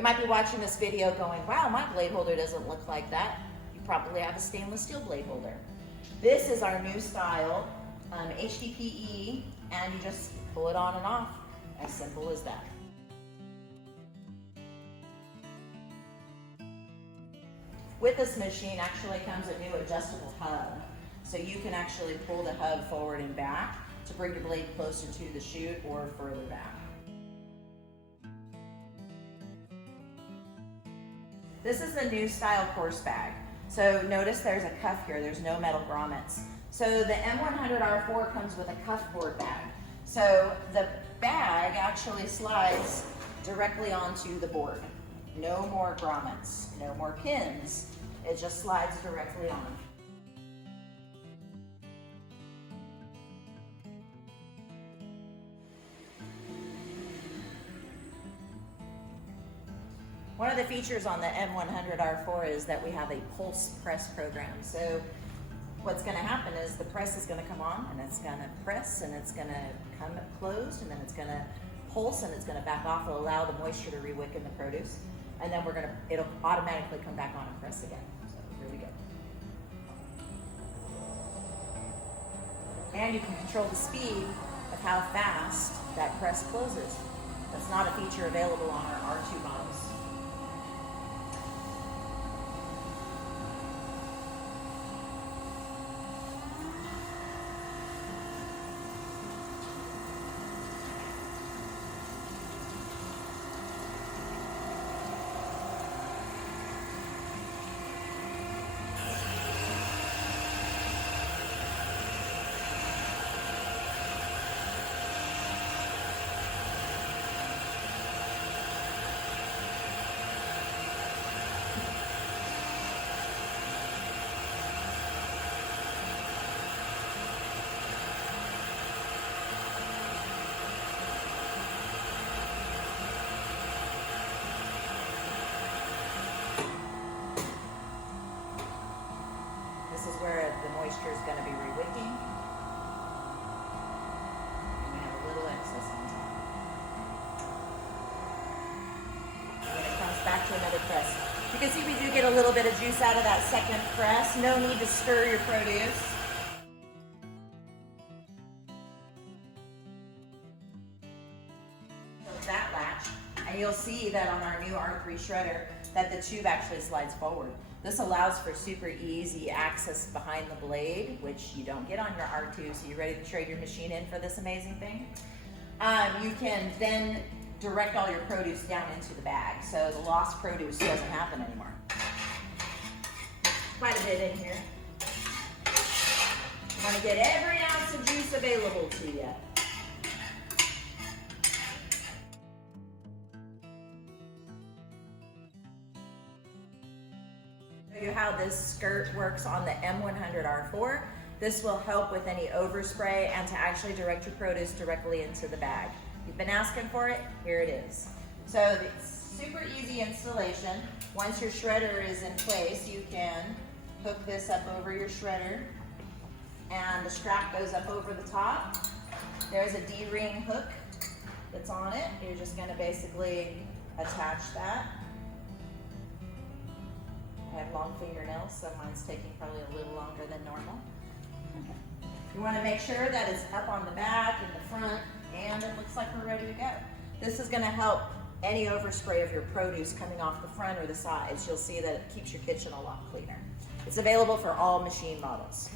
you might be watching this video going, wow, my blade holder doesn't look like that. You probably have a stainless steel blade holder. This is our new style, HDPE, and you just pull it on and off. As simple as that. With this machine actually comes a new adjustable hub. So you can actually pull the hub forward and back to bring your blade closer to the chute or further back. This is the new style course bag. So notice there's a cuff here, there's no metal grommets. So the M100R4 comes with a cuff board bag. So the bag actually slides directly onto the board. No more grommets, no more pins. It just slides directly on. One of the features on the M100R4 is that we have a pulse press program. So what's going to happen is the press is going to come on and it's going to press and it's going to come closed and then it's going to pulse and it's going to back off. It'll allow the moisture to rewick in the produce. And then it'll automatically come back on and press again. So here we go. And you can control the speed of how fast that press closes. That's not a feature available on our R2 models. This is where the moisture is going to be rewicking. And we have a little excess on top. And then it comes back to another press. You can see we do get a little bit of juice out of that second press. No need to stir your produce. So that latch, and you'll see that on our new R3 shredder that the tube actually slides forward. This allows for super easy access behind the blade, which you don't get on your R2, so you ready to trade your machine in for this amazing thing? You can then direct all your produce down into the bag, so the lost produce doesn't happen anymore. Quite a bit in here. You want to get every ounce of juice available to you. Show you how this skirt works on the M100R4. This will help with any overspray and to actually direct your produce directly into the bag. You've been asking for it, here it is. So it's super easy installation. Once your shredder is in place, you can hook this up over your shredder and the strap goes up over the top. There's a D-ring hook that's on it. You're just going to basically attach that. I have long fingernails, so mine's taking probably a little longer than normal. You want to make sure that it's up on the back and the front, and it looks like we're ready to go. This is going to help any overspray of your produce coming off the front or the sides. You'll see that it keeps your kitchen a lot cleaner. It's available for all machine models.